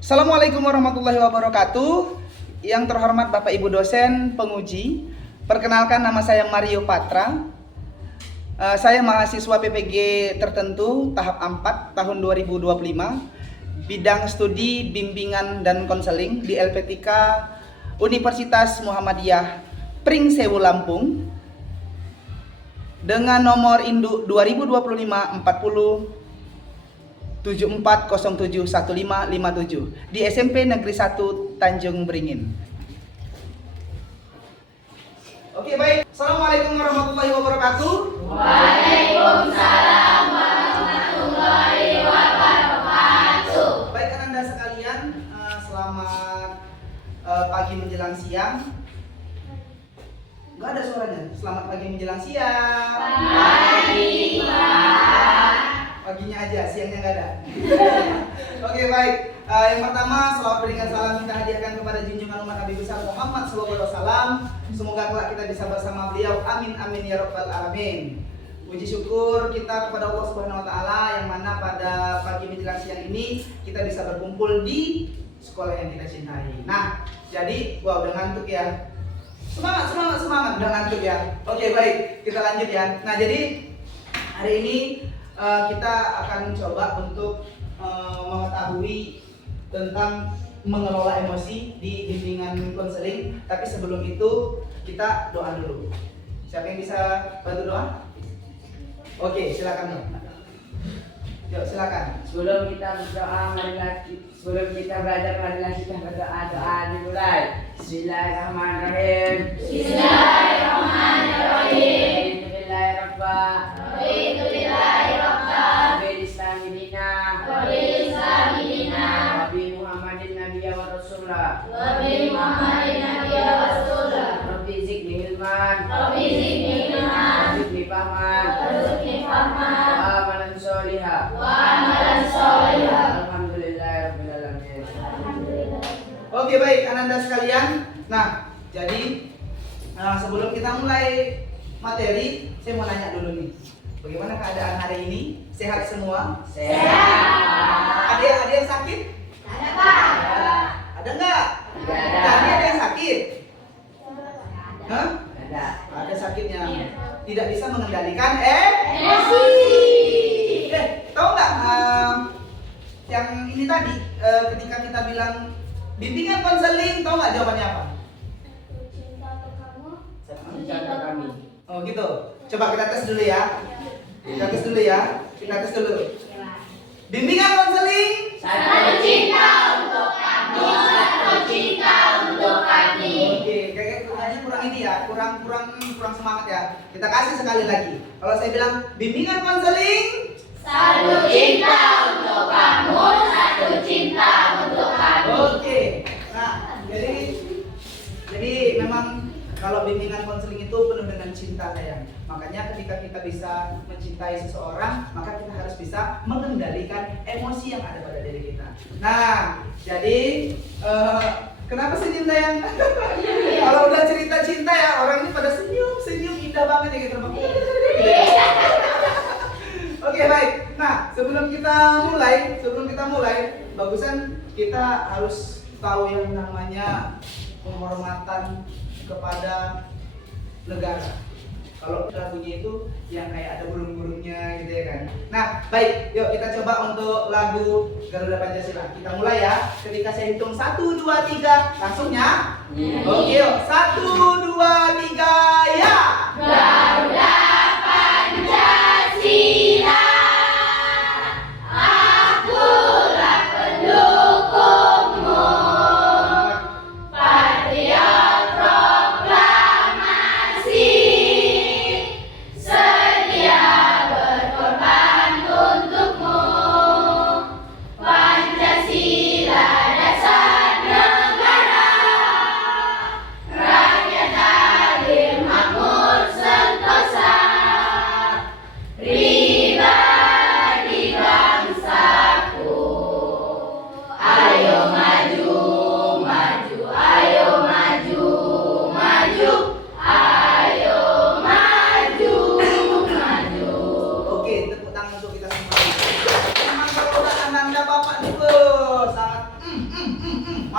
Assalamualaikum warahmatullahi wabarakatuh. Yang terhormat Bapak Ibu dosen penguji, perkenalkan nama saya Mario Patra. Saya mahasiswa PPG tertentu tahap 4 tahun 2025, bidang studi bimbingan dan konseling di LPTK Universitas Muhammadiyah Pringsewu Lampung dengan nomor induk 2025 40 74071557 di SMP Negeri 1 Tanjung Beringin. Oke, baik. Assalamualaikum warahmatullahi wabarakatuh. Waalaikumsalam warahmatullahi wabarakatuh. Baik Ananda sekalian, selamat pagi menjelang siang. Enggak ada suaranya. Selamat pagi menjelang siang. Pagi, Pak. Paginya aja, siangnya nggak ada. Oke, baik. Yang pertama, selawat berikan salam kita hadiahkan kepada junjungan umat Nabi besar Muhammad SAW. Semoga kelak kita bisa bersama beliau. Amin amin ya rabbal alamin. Puji syukur kita kepada Allah Subhanahu Wa Taala yang mana pada pagi menjelang siang ini kita bisa berkumpul di sekolah yang kita cintai. Nah, jadi udah ngantuk ya. Semangat, udah ngantuk ya. Oke, baik, kita lanjut ya. Nah, jadi hari ini kita akan coba untuk mengetahui tentang mengelola emosi di bimbingan konseling. Tapi sebelum itu kita doa dulu. Siapa yang bisa bantu doa? Oke, silakan dong. Yuk, silakan. Sebelum kita belajar, marilah kita berdoa dimulai. Bismillahirrahmanirrahim. Bismillahirrahmanirrahim. Oke, baik Ananda sekalian. Nah, jadi sebelum kita mulai materi, saya mau nanya dulu nih. Bagaimana keadaan hari ini? Sehat semua? Sehat. Ada yang sakit? Ada, Pak. Ada nggak? Ada. Tadi ada yang sakit? Hah? Ada. Ada sakitnya. Tidak bisa mengendalikan emosi. Tahu nggak yang ini tadi ketika kita bilang bimbingan konseling, tahu nggak jawabannya apa? Cinta kami. Oh gitu. Coba kita tes dulu ya. Kita tes dulu. Bimbingan konseling. Satu cinta untuk kamu, satu cinta untuk kami. Oke, kayaknya kurang ini ya, kurang semangat ya. Kita kasih sekali lagi. Kalau saya bilang bimbingan konseling, Satu cinta untuk kamu, satu cinta untuk kami. oke. Nah, jadi memang kalau bimbingan konseling itu penuh dengan cinta sayang. Makanya ketika kita bisa mencintai seseorang, maka kita harus bisa mengendalikan emosi yang ada pada diri kita. Nah, jadi kenapa senyum sayang? Kalau udah cerita cinta ya, orang ini pada senyum indah banget ya gitu. Oke, baik. Nah, sebelum kita mulai, bagusan kita harus tahu yang namanya penghormatan kepada negara. Kalau lagunya itu yang kayak ada burung-burungnya gitu ya kan. Nah, baik, yuk kita coba untuk lagu Garuda Pancasila. Kita mulai ya. Ketika saya hitung 1, 2, 3, langsungnya. Oke, yuk. 1, 2, 3, ya. Garuda Pancasila, akulah pendukungmu. Patriot proklamasi, sedia berkorban untukmu. Pancasila dasar negara, rakyat adil makmur sentosa.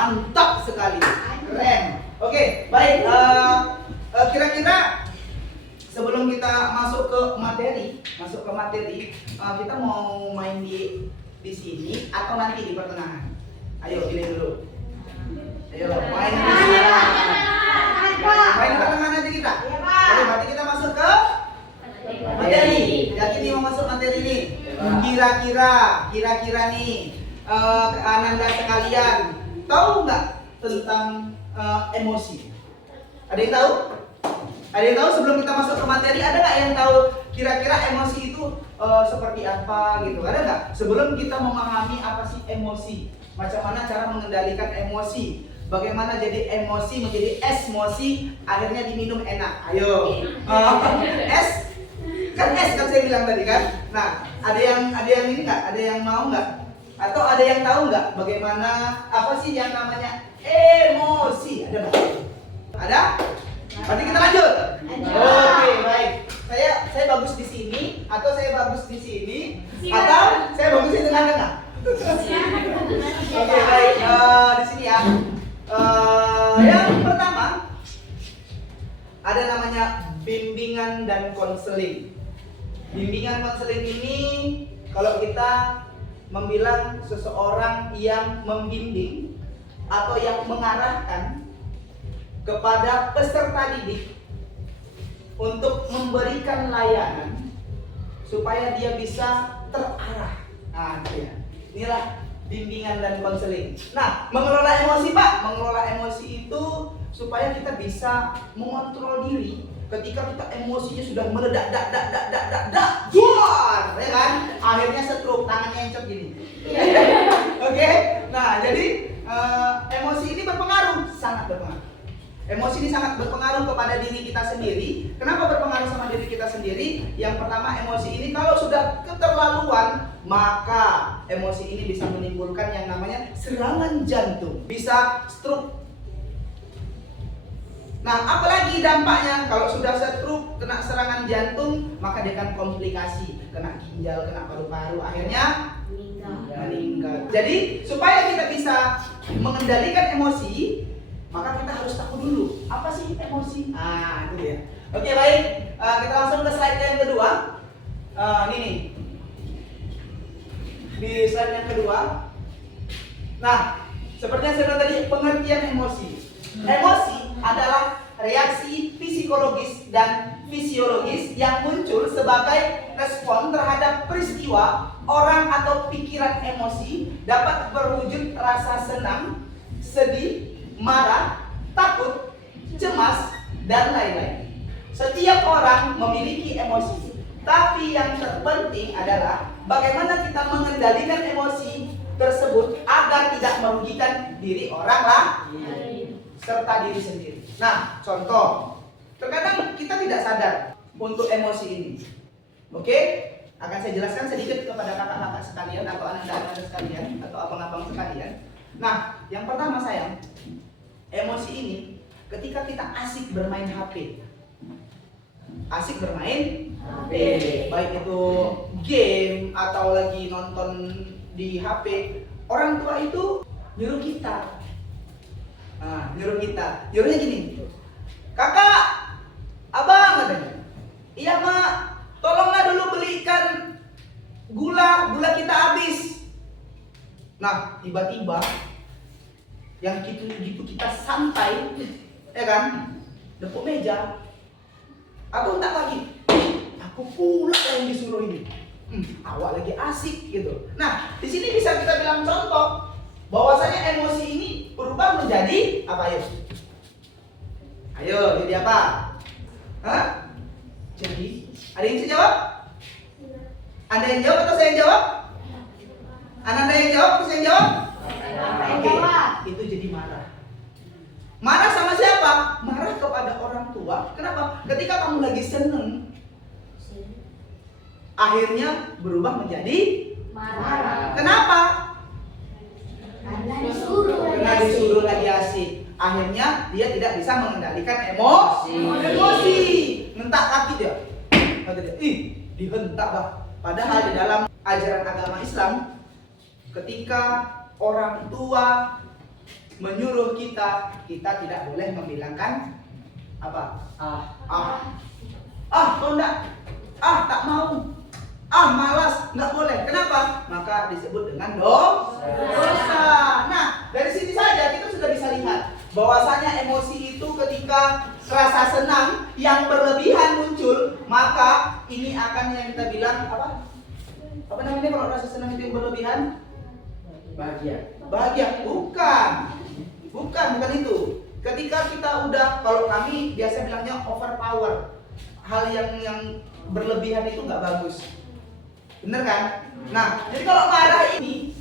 Mantap sekali. Keren. Oke, baik. Kira-kira sebelum kita masuk ke materi, kita mau main di sini atau nanti di pertengahan? Ayo pilih dulu. Ayo main di sini. Main di pertengahan aja kita. Oke, berarti kita masuk ke materi. Yakin nih mau masuk materi ini? Kira-kira nih Ananda sekalian tahu nggak tentang emosi? Ada yang tahu? Ada yang tahu sebelum kita masuk ke materi, ada nggak yang tahu kira-kira emosi itu seperti apa gitu? Ada nggak? Sebelum kita memahami apa sih emosi, macam mana cara mengendalikan emosi, bagaimana jadi emosi menjadi esmosi, akhirnya diminum enak. Ayo, es kan saya bilang tadi kan. Nah, ada yang ini nggak? Ada yang mau nggak? Atau ada yang tahu nggak bagaimana apa sih yang namanya emosi? Ada nggak? Ada? Berarti kita lanjut. Oke, baik. Saya bagus di sini atau saya bagus di sini atau saya bagus di tengah-tengah. Oke, baik. Di sini ya. Yang pertama ada namanya bimbingan dan konseling. Bimbingan konseling ini kalau kita membilang seseorang yang membimbing atau yang mengarahkan kepada peserta didik untuk memberikan layanan supaya dia bisa terarah. Nah, inilah bimbingan dan konseling. Nah, mengelola emosi Pak, mengelola emosi itu supaya kita bisa mengontrol diri ketika kita emosinya sudah meledak, juar, ya kan? Akhirnya stroke, tangannya encok gini. Oke? Nah, jadi emosi ini berpengaruh, sangat berpengaruh. Emosi ini sangat berpengaruh kepada diri kita sendiri. Kenapa berpengaruh sama diri kita sendiri? Yang pertama, emosi ini kalau sudah keterlaluan, maka emosi ini bisa menimbulkan yang namanya serangan jantung, bisa stroke. Nah, apalagi dampaknya kalau sudah stroke, kena serangan jantung, maka dia akan komplikasi, kena ginjal, kena paru-paru, akhirnya meninggal. Jadi, supaya kita bisa mengendalikan emosi, maka kita harus tahu dulu apa sih emosi. Nah, itu dia. Oke, baik. Kita langsung ke slide yang kedua. Ini nih. Di slide yang kedua. Nah, seperti yang saya bilang tadi, pengertian emosi. Emosi adalah reaksi psikologis dan fisiologis yang muncul sebagai respon terhadap peristiwa, orang atau pikiran. Emosi dapat berwujud rasa senang, sedih, marah, takut, cemas, dan lain-lain. Setiap orang memiliki emosi, tapi yang terpenting adalah bagaimana kita mengendalikan emosi tersebut agar tidak merugikan diri orang lain serta diri sendiri. Nah, contoh, terkadang kita tidak sadar untuk emosi ini. Oke, akan saya jelaskan sedikit kepada kakak-kakak sekalian atau anak-anak sekalian atau abang-abang sekalian. Nah, yang pertama sayang, emosi ini ketika kita asik bermain HP. Asik bermain HP, baik itu game atau lagi nonton di HP, orang tua itu nyuruh kita. Nah, nyuruhnya gini, kakak, abang katanya, iya mak, tolonglah dulu belikan gula kita habis. Nah, tiba-tiba yang gitu kita santai, ya kan, depok meja, aku tak lagi, aku pula yang disuruh ini, awak lagi asik gitu. Nah, di sini bisa kita bilang contoh bahwasanya emosi ini berubah menjadi apa? Ayo, jadi apa? Hah? Jadi, ada yang bisa jawab? Anda yang jawab atau saya yang jawab? Anda yang jawab atau saya yang jawab? Oke, itu jadi marah. Marah sama siapa? Marah kepada orang tua. Kenapa? Ketika kamu lagi seneng, akhirnya berubah menjadi marah. Kenapa? Karena disuruh lagi asik. Akhirnya dia tidak bisa mengendalikan emosi. Ngentak kaki dia. Kata dia, dihentak bah. Padahal di dalam ajaran agama Islam, ketika orang tua menyuruh kita tidak boleh membilangkan apa? Kok enggak? Tak mau. Malas, nggak boleh. Kenapa? Maka disebut dengan dosa. Nah, dari sini saja kita sudah bisa lihat bahwasanya emosi itu ketika rasa senang yang berlebihan muncul, maka ini akan yang kita bilang apa? Apa namanya kalau rasa senang itu yang berlebihan? Bahagia. Bukan itu. Ketika kita udah, kalau kami biasa bilangnya overpower, hal yang berlebihan itu nggak bagus. Bener kan? Nah, jadi kalau marah ini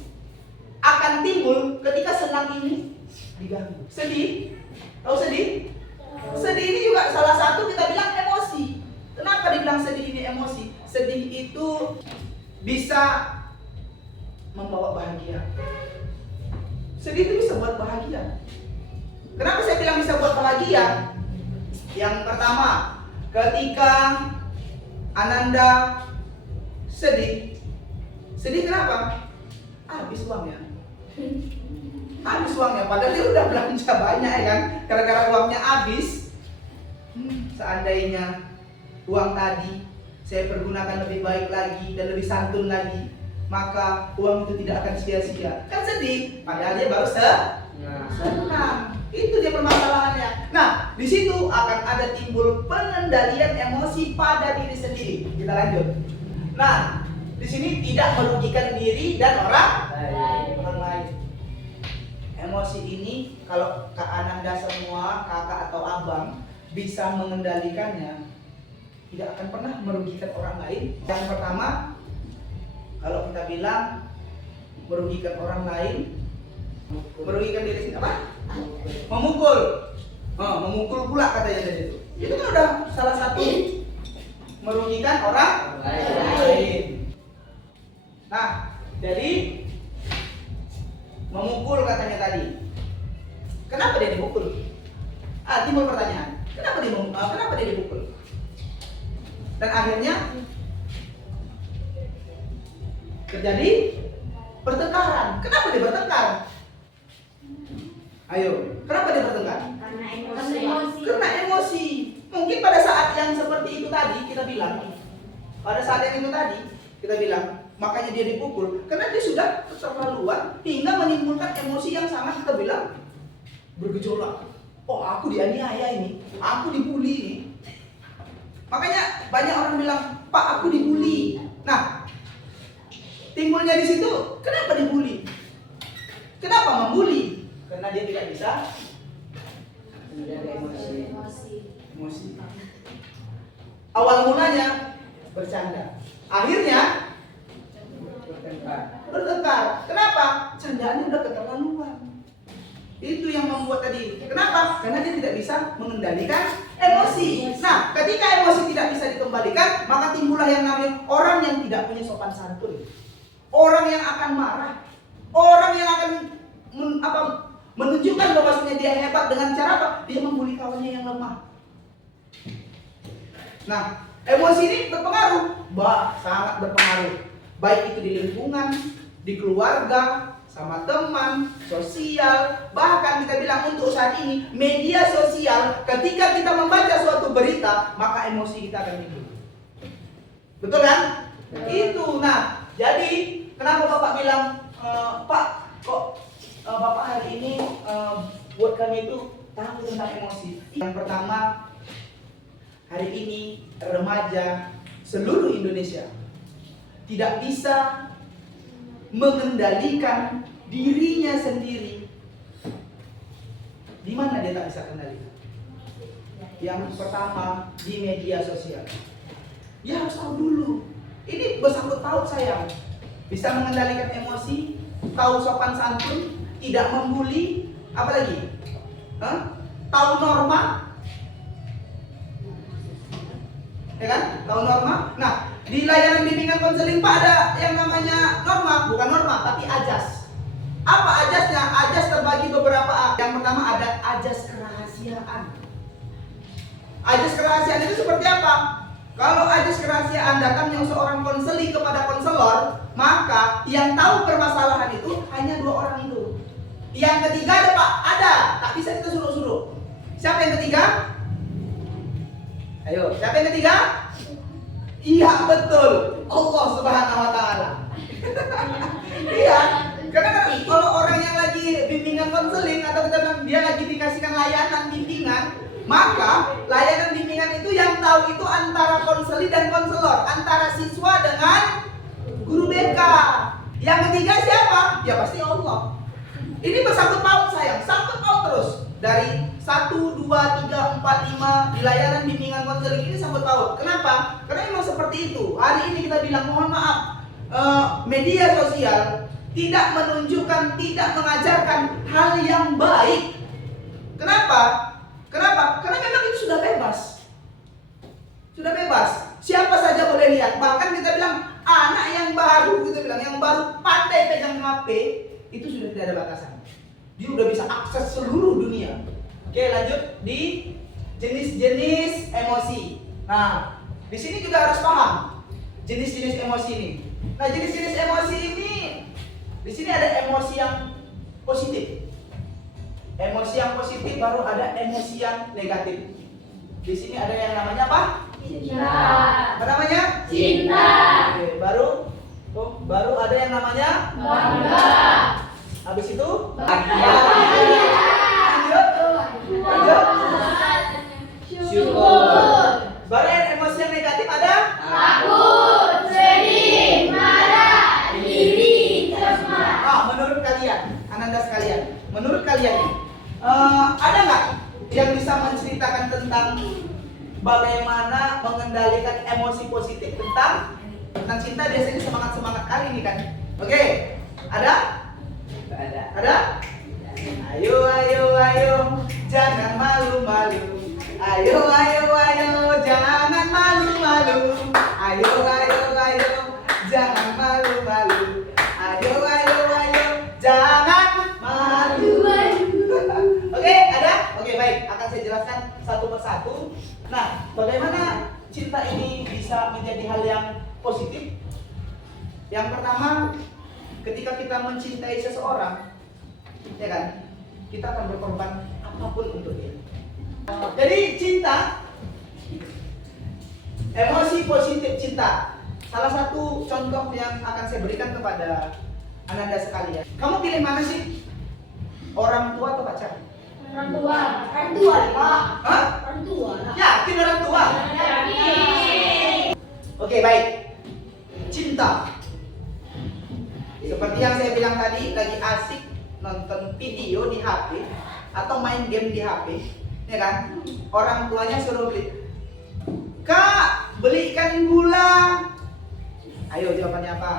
akan timbul ketika senang ini diganggu. Sedih? Tahu sedih? Sedih ini juga salah satu kita bilang emosi. Kenapa dibilang sedih ini emosi? Sedih itu bisa membawa bahagia. Sedih itu bisa buat bahagia. Kenapa saya bilang bisa buat bahagia? Yang pertama, ketika Ananda sedih kenapa? Habis uangnya. Padahal dia udah belanja banyak ya kan. Gara-gara uangnya habis. Seandainya uang tadi saya pergunakan lebih baik lagi dan lebih santun lagi, maka uang itu tidak akan sia-sia. Kan sedih, padahal dia baru senang. Itu dia permasalahannya. Nah, di situ akan ada timbul pengendalian emosi pada diri sendiri. Kita lanjut. Nah, di sini tidak merugikan diri dan orang lain. Emosi ini kalau Kak Ananda semua, kakak atau abang bisa mengendalikannya, tidak akan pernah merugikan orang lain. Yang pertama, kalau kita bilang merugikan orang lain, merugikan diri sendiri apa? Memukul pula katanya dari itu. Itu kan udah salah satu merugikan orang lain. Nah, jadi memukul katanya tadi. Kenapa dia dipukul? Timbul pertanyaan. Kenapa dia dipukul? Dan akhirnya terjadi pertengkaran. Kenapa dia bertengkar? Ayo, kenapa dia bertengkar? Karena emosi. Mungkin pada saat yang seperti itu tadi kita bilang, makanya dia dipukul karena dia sudah keterlaluan hingga menimbulkan emosi yang sangat kita bilang bergejolak. Aku dianiaya ini, aku dibully ini. Makanya banyak orang bilang, Pak, aku dibully. Nah, timbulnya di situ, kenapa dibully? Kenapa membuli? Karena dia tidak bisa menjaga emosi. Awal mulanya bercanda, akhirnya bertengkar. Kenapa? Candaannya udah keterlaluan. Itu yang membuat tadi. Kenapa? Karena dia tidak bisa mengendalikan emosi. Nah, ketika emosi tidak bisa dikembalikan, maka timbullah yang namanya orang yang tidak punya sopan santun, orang yang akan marah, orang yang akan menunjukkan bahwasanya dia hebat dengan cara apa? Dia membuli kawannya yang lemah. Nah, emosi ini berpengaruh, sangat berpengaruh. Baik itu di lingkungan, di keluarga, sama teman, sosial, bahkan kita bilang untuk saat ini media sosial. Ketika kita membaca suatu berita, maka emosi kita akan timbul. Betul kan? Itu. Nah, jadi kenapa Bapak bilang, Pak, kok Bapak hari ini buat kami itu tahu tentang emosi. Yang pertama, hari ini remaja seluruh Indonesia tidak bisa mengendalikan dirinya sendiri. Di mana dia tak bisa kendalikan? Yang pertama, di media sosial. Dia harus tahu dulu. Ini bersangkut paut sayang. Bisa mengendalikan emosi, tahu sopan santun, tidak membuli, apalagi? Tahu norma. Ya kan? Tahu norma. Nah, di layanan bimbingan konseling Pak ada yang namanya norma, bukan norma tapi ajas. Apa ajasnya? Ajas terbagi beberapa. Yang pertama ada ajas kerahasiaan. Ajas kerahasiaan itu seperti apa? Kalau ajas kerahasiaan datangnya seorang konseli kepada konselor, maka yang tahu permasalahan itu hanya 2 orang itu. Yang ketiga ada Pak, ada. Tak bisa kita suruh-suruh. Siapa yang ketiga? Ayo, siapa yang ketiga? Iya betul, Allah Subhanahu Wa Taala. Iya, karena kalau orang yang lagi bimbingan konseling atau kita bilang dia lagi dikasihkan layanan bimbingan, maka layanan bimbingan itu yang tahu itu antara konseling dan konselor, antara siswa dengan guru BK. Yang ketiga siapa? Ya pasti Allah. Ini bersangkut paut sayang, sangkut paut terus. Dari 1, 2, 3, 4, 5 di layanan bimbingan konseling ini sangkut paut. Kenapa? Karena memang seperti itu. Hari ini kita bilang mohon maaf, media sosial tidak menunjukkan, tidak mengajarkan hal yang baik. Kenapa? Kenapa? Karena memang itu sudah bebas. Sudah bebas. Siapa saja boleh lihat. Bahkan kita bilang anak yang baru, kita bilang yang baru pandai pegang HP, itu sudah tidak ada batasan. Dia udah bisa akses seluruh dunia. Oke, lanjut di jenis-jenis emosi. Nah, di sini juga harus paham jenis-jenis emosi ini. Nah, jenis-jenis emosi ini di sini ada emosi yang positif. Emosi yang positif, baru ada emosi yang negatif. Di sini ada yang namanya apa? Cinta. Apa namanya? Cinta. Oke, baru ada yang namanya Bangga. habis itu Bahagia. Lanjut. Syukur. Baru yang emosi yang negatif ada Takut, sedih, marah, iri, cemas. menurut kalian, Ananda sekalian, menurut kalian ada nggak yang bisa menceritakan tentang bagaimana mengendalikan emosi positif tentang cinta? Biasanya semangat kali ini kan? Oke, ada? Ada? Ayo, jangan malu-malu. Ayo, jangan malu-malu. Ayo, jangan malu-malu. Ayo, jangan malu-malu. Oke, ada? Oke, baik. Akan saya jelaskan satu persatu. Nah, bagaimana cinta ini bisa menjadi hal yang positif? Yang pertama, ketika kita mencintai seseorang, ya kan, kita akan berkorban apapun untuk dia. Jadi cinta, emosi positif cinta. Salah satu contoh yang akan saya berikan kepada Ananda sekalian. Kamu pilih mana sih? Orang tua atau pacar? Orang tua. Orang tua, Pak. Hah? Orang tua. Yakin orang tua? Oke, baik. Cinta. Seperti yang saya bilang tadi, lagi asik nonton video di HP atau main game di HP, ya kan? Orang tuanya suruh beli. Kak, belikan gula. Ayo jawabannya apa?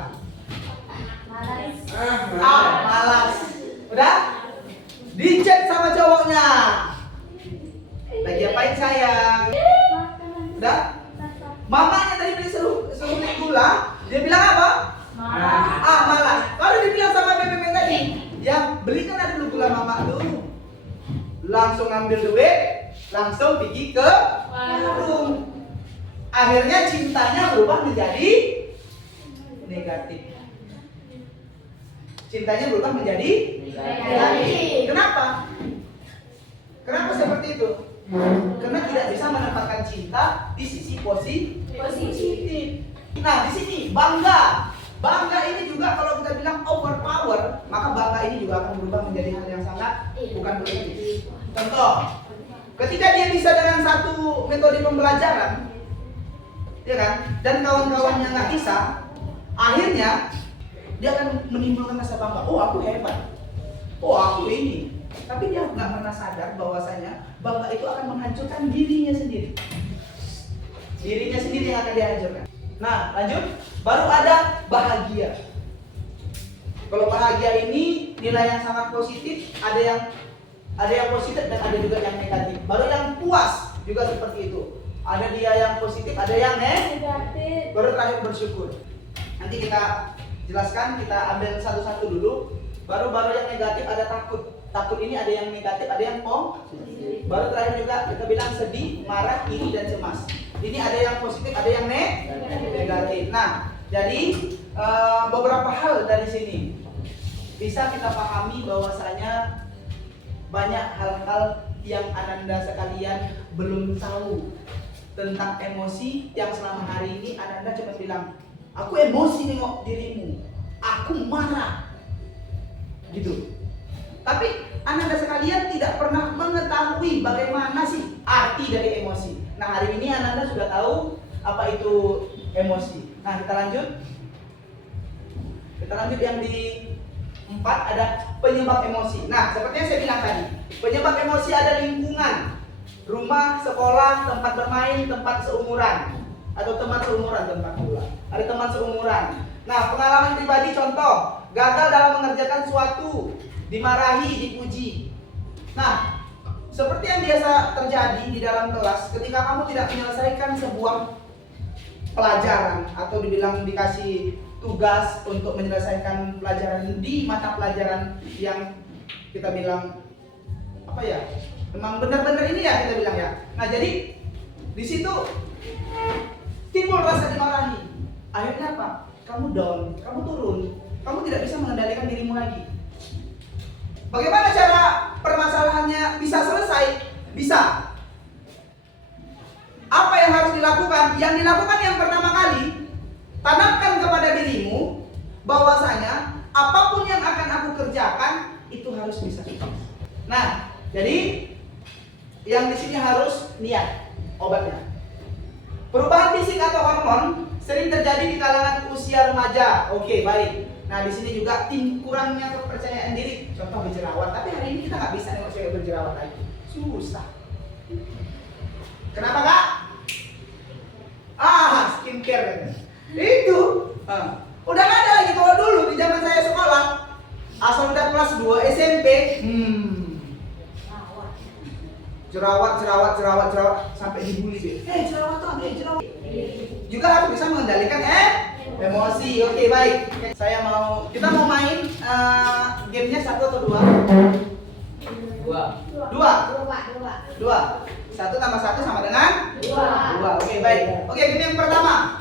Malas. Malas. Udah? Dicet sama cowoknya. Lagi apain sayang? Udah? Mamanya tadi suruh beli gula, dia bilang apa? Malas. Baru dibilang sama bebek tadi, ya belikan ada dulu gula mama dulu. Langsung ambil duit, langsung pergi ke warung. Akhirnya cintanya berubah menjadi negatif. Cintanya berubah menjadi negatif. Kenapa? Kenapa seperti itu? Karena tidak bisa menempatkan cinta di sisi positif. Nah, di sini bangga. Bangga ini juga kalau kita bilang overpower, maka bangga ini juga akan berubah menjadi hal yang sangat bukan positif. Contoh, ketika dia bisa dengan satu metode pembelajaran, ya kan, dan kawan-kawannya nggak bisa, akhirnya dia akan menimbulkan rasa bangga. Oh, aku hebat. Oh, aku ini. Tapi dia nggak pernah sadar bahwasanya bangga itu akan menghancurkan dirinya sendiri. Dirinya sendiri yang akan dihancurkan. Nah, lanjut. Baru ada bahagia. Kalau bahagia ini nilai yang sangat positif, ada yang positif dan ada juga yang negatif. Baru yang puas juga seperti itu. Ada dia yang positif, ada yang negatif. Baru terakhir bersyukur. Nanti kita jelaskan, kita ambil satu-satu dulu. Baru yang negatif ada takut. Takut ini ada yang negatif, ada yang positif. Baru terakhir juga kita bilang sedih, marah, iri dan cemas. Ini ada yang positif, ada yang negatif. Nah, jadi beberapa hal dari sini. bisa kita pahami bahwasanya banyak hal-hal yang Ananda sekalian belum tahu tentang emosi yang selama hari ini Ananda cuma bilang, aku emosi nengok dirimu, aku marah, gitu. Tapi Ananda sekalian tidak pernah mengetahui bagaimana sih arti dari emosi. Nah, hari ini Ananda sudah tahu apa itu emosi. Nah, kita lanjut. Kita lanjut yang di 4 ada penyebab emosi. Nah, seperti yang saya bilang tadi, penyebab emosi ada lingkungan, rumah, sekolah, tempat bermain, tempat seumuran, atau teman seumuran, tempat pula. Ada teman seumuran. Nah, pengalaman pribadi contoh, gagal dalam mengerjakan suatu, dimarahi, dipuji. Nah, seperti yang biasa terjadi di dalam kelas, ketika kamu tidak menyelesaikan sebuah pelajaran atau dibilang dikasih tugas untuk menyelesaikan pelajaran di mata pelajaran yang kita bilang apa ya, memang benar-benar ini ya kita bilang ya. Nah, jadi di situ timbul rasa dimarahi. Akhirnya apa? Kamu down, kamu turun, kamu tidak bisa mengendalikan dirimu lagi. Bagaimana cara permasalahannya bisa selesai? Bisa. Apa yang harus dilakukan? Yang dilakukan yang pertama kali, tanamkan kepada dirimu bahwasanya apapun yang akan aku kerjakan itu harus bisa. Nah, jadi yang di sini harus niat obatnya. Perubahan fisik atau hormon sering terjadi di kalangan usia remaja. Oke, baik. Nah, di sini juga kurangnya kepercayaan diri. Contoh berjerawat. Tapi hari ini kita nggak bisa nengok cewek berjerawat lagi. Susah. Kenapa, Kak? Skincare. Itu. Udah nggak ada lagi. Kalau dulu di zaman saya sekolah, asal udah kelas 2 SMP, jerawat sampai dibully deh. Jerawat. Juga harus bisa mengendalikan emosi. Oke, baik. Kita mau main gamenya 1 atau 2? 2. 1 tambah 1 sama dengan 2. Oke, baik. Oke, game yang pertama.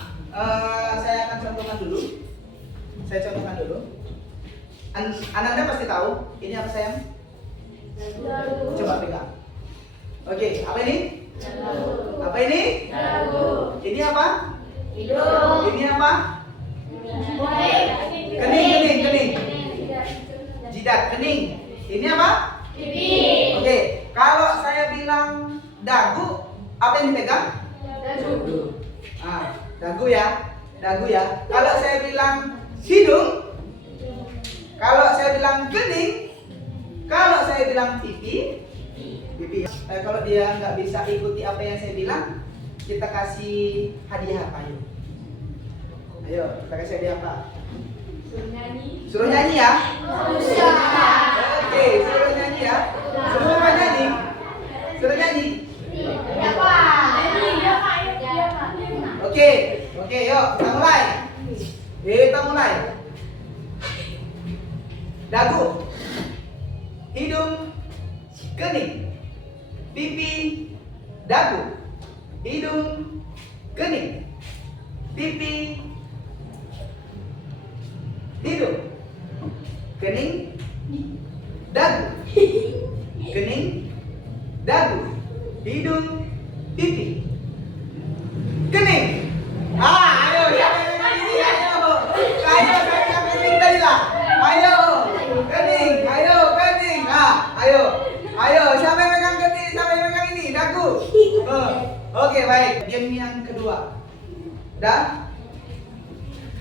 Saya akan contohkan dulu. Ananda pasti tahu. Ini apa, sayang? Coba pegang. Oke, apa ini? Apa ini? Ini apa? Ini apa? Kening. Jidat, kening. Ini apa? Oke, kalau saya bilang dagu, apa yang dipegang? Dagu ya. Kalau saya bilang hidung, kalau saya bilang kening, kalau saya bilang pipi. Kalau dia nggak bisa ikuti apa yang saya bilang, kita kasih hadiah apa? Ayo, kita kasih hadiah apa? Suruh nyanyi ya. Oke, suruh nyanyi ya. Semua nyanyi. Suruh nyanyi. Oke, yuk kita mulai. Dagu, hidung, kening, pipi, dagu, hidung, kening, pipi, hidung, kening, dagu, kening, dagu, hidung, pipi, kening. Ayo siapa yang megang ini? Ayo saya kening tadi lah. Ayo kening. Ayo siapa yang megang kening? Siapa yang megang ini? Dagu. Oke, baik. Game yang kedua. Dah?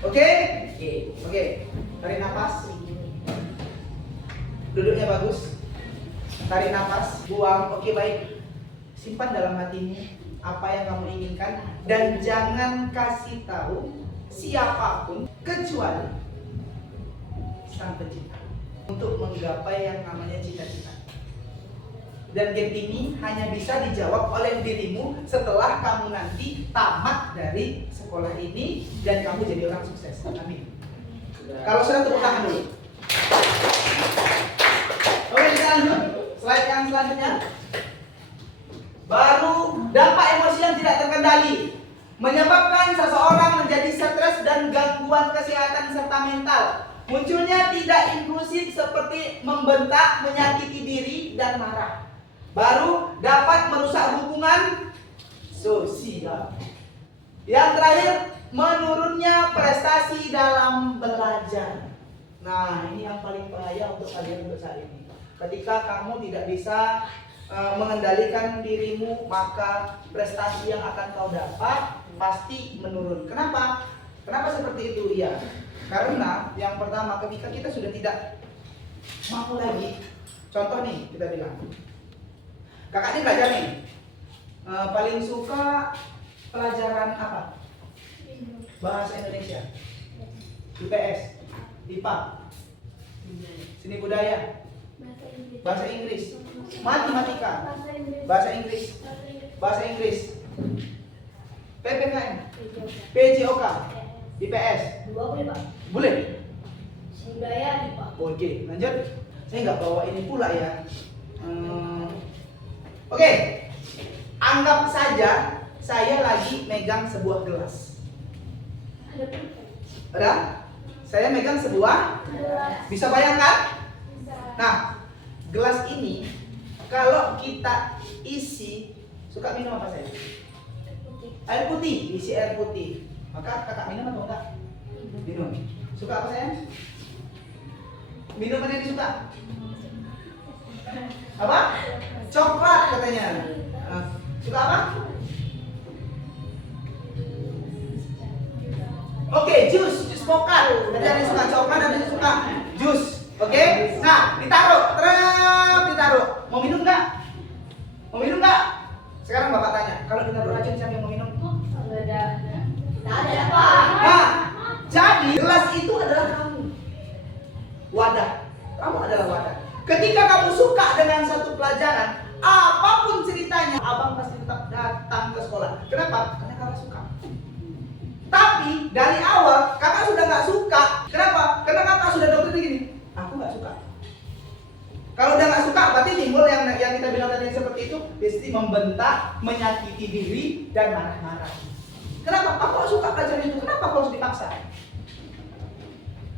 Oke. Tarik nafas. Duduknya bagus. Tarik nafas, buang. Oke, baik. Simpan dalam hatimu apa yang kamu inginkan dan jangan kasih tahu siapapun kecuali Sang Pencipta untuk menggapai yang namanya cita-cita. Dan game ini hanya bisa dijawab oleh dirimu setelah kamu nanti tamat dari sekolah ini dan kamu jadi orang sukses. Amin. Kalau sudah, tepuk tangan dulu. Oke, kita lanjut. Slide yang selanjutnya. Baru dampak emosi yang tidak terkendali menyebabkan seseorang menjadi stres dan gangguan kesehatan serta mental. Munculnya tidak inklusif seperti membentak, menyakiti diri, dan marah. Baru dapat merusak hubungan sosial. Yang terakhir, menurunnya prestasi dalam belajar. Nah, ini yang paling bahaya untuk kalian untuk saat ini. Ketika kamu tidak bisa mengendalikan dirimu, maka prestasi yang akan kau dapat pasti menurun. Kenapa? Kenapa seperti itu? Ya, karena yang pertama, ketika kita sudah tidak mampu lagi. Contoh nih, kita bilang, kakak ini belajar nih, paling suka pelajaran apa? Bahasa Indonesia, IPS, IPA, seni budaya, bahasa Inggris, matematika, bahasa Inggris, PPKN, PJOK, IPS. Boleh? Oke, lanjut. Saya nggak bawa ini pula ya. Oke, anggap saja saya lagi megang sebuah gelas. Ada? Saya megang sebuah. Bisa bayangkan? Nah, gelas ini kalau kita isi, suka minum apa saya? Air putih, isi air putih. Maka kakak minum atau enggak? Minum. Suka apa saya? Minuman yang disuka? Apa? Coklat katanya. Suka apa? Oke, jus pokal. Ada yang suka coklat, ada yang suka jus. Oke? Nah, ditaruh. Mau minum nggak? Mau minum nggak? Sekarang bapak tanya, kalau kita beracun siapa yang mau minum? Nah, jadi gelas itu adalah kamu. Wadah. Kamu adalah wadah. Ketika kamu suka dengan satu pelajaran, apapun ceritanya, abang pasti tetap datang ke sekolah. Kenapa? Karena kakak suka. Tapi dari awal kakak sudah nggak suka. Kenapa? Karena kakak sudah doktrin gini. Aku nggak suka. Kalau udah nggak suka, berarti timbul yang kita bilang tadi seperti itu, pasti membentak, menyakiti diri, dan marah-marah. Kenapa? Aku nggak suka pelajaran itu. Kenapa aku harus dipaksa?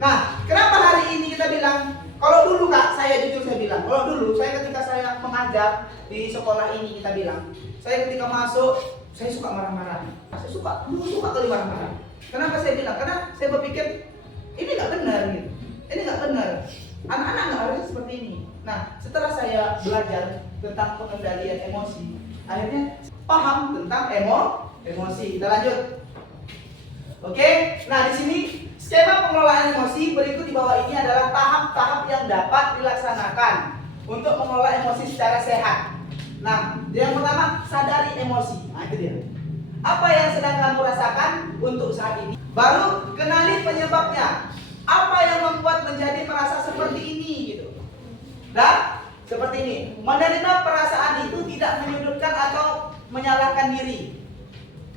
Nah, kenapa hari ini kita bilang? Kalau dulu kak, saya jujur saya bilang, kalau dulu saya ketika saya mengajar di sekolah ini kita bilang, saya ketika masuk saya suka marah-marah. Saya dulu suka kali marah-marah. Kenapa saya bilang? Karena saya berpikir ini nggak benar gitu. Ini nggak benar. Anak-anak nggak harusnya seperti ini. Nah, setelah saya belajar tentang pengendalian emosi, akhirnya paham tentang emosi. Kita lanjut. Oke. Nah, di sini skema pengelolaan emosi berikut di bawah ini adalah tahap-tahap yang dapat dilaksanakan untuk mengelola emosi secara sehat. Nah, yang pertama, sadari emosi. Nah, itu dia. Apa yang sedang kamu rasakan untuk saat ini? Baru kenali penyebabnya. Apa yang membuat menjadi merasa seperti ini gitu. Dan seperti ini, menerima perasaan itu tidak menyudutkan atau menyalahkan diri.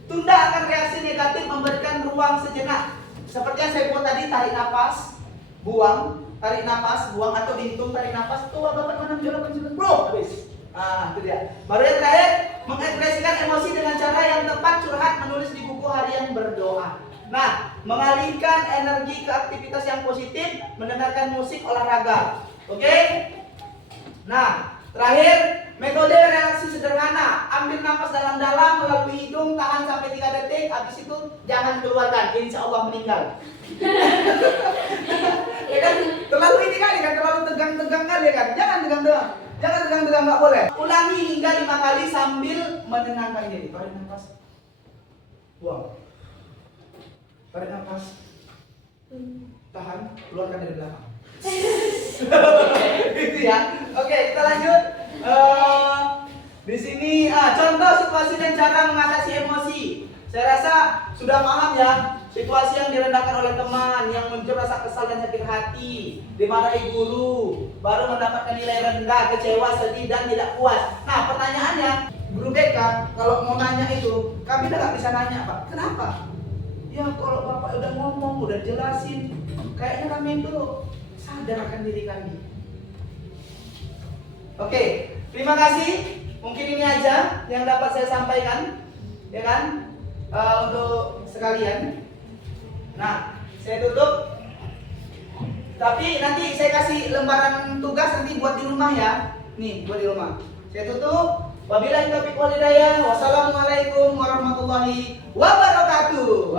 Tunda akan reaksi negatif, memberikan ruang sejenak. Seperti yang saya buat tadi, tarik nafas, buang, atau dihitung tarik nafas. Tuh bapak mana menjawab bro, habis. Itu dia. Baru yang terakhir, mengekspresikan emosi dengan cara yang tepat, curhat, menulis di buku harian, berdoa. Nah, mengalihkan energi ke aktivitas yang positif, mendengarkan musik, olahraga. Oke? Nah, terakhir, metode relaksi sederhana. Ambil nafas dalam-dalam melalui hidung, tahan sampai 3 detik, habis itu jangan keluarkan, insya Allah meninggal. Ya kan? Terlalu ini kali kan, terlalu tegang-tegang kali kan. Jangan tegang-tegang. Jangan tegang-tegang, nggak boleh. Ulangi hingga 5 kali sambil menenangkan diri. Tarik nafas, buang. Tarik nafas, tahan, keluarkan dari belakang. Itu ya. Oke, kita lanjut. Di sini contoh situasi dan cara mengatasi emosi. Saya rasa sudah paham ya. Situasi yang direndahkan oleh teman, yang muncul rasa kesal dan sakit hati, dimarahi guru, baru mendapatkan nilai rendah, kecewa, sedih, dan tidak puas. Nah, pertanyaannya, guru BK kalau mau nanya itu, kami udah nggak bisa nanya Pak. Kenapa? Ya kalau Bapak udah ngomong, udah jelasin, kayaknya kami itu sadar akan diri kami. Oke, terima kasih. Mungkin ini aja yang dapat saya sampaikan, ya kan, untuk sekalian. Nah, saya tutup. Tapi nanti saya kasih lembaran tugas nanti buat di rumah ya. Nih, buat di rumah. Saya tutup. Wabillahi taufiq wal hidayah. Wassalamualaikum warahmatullahi wabarakatuh.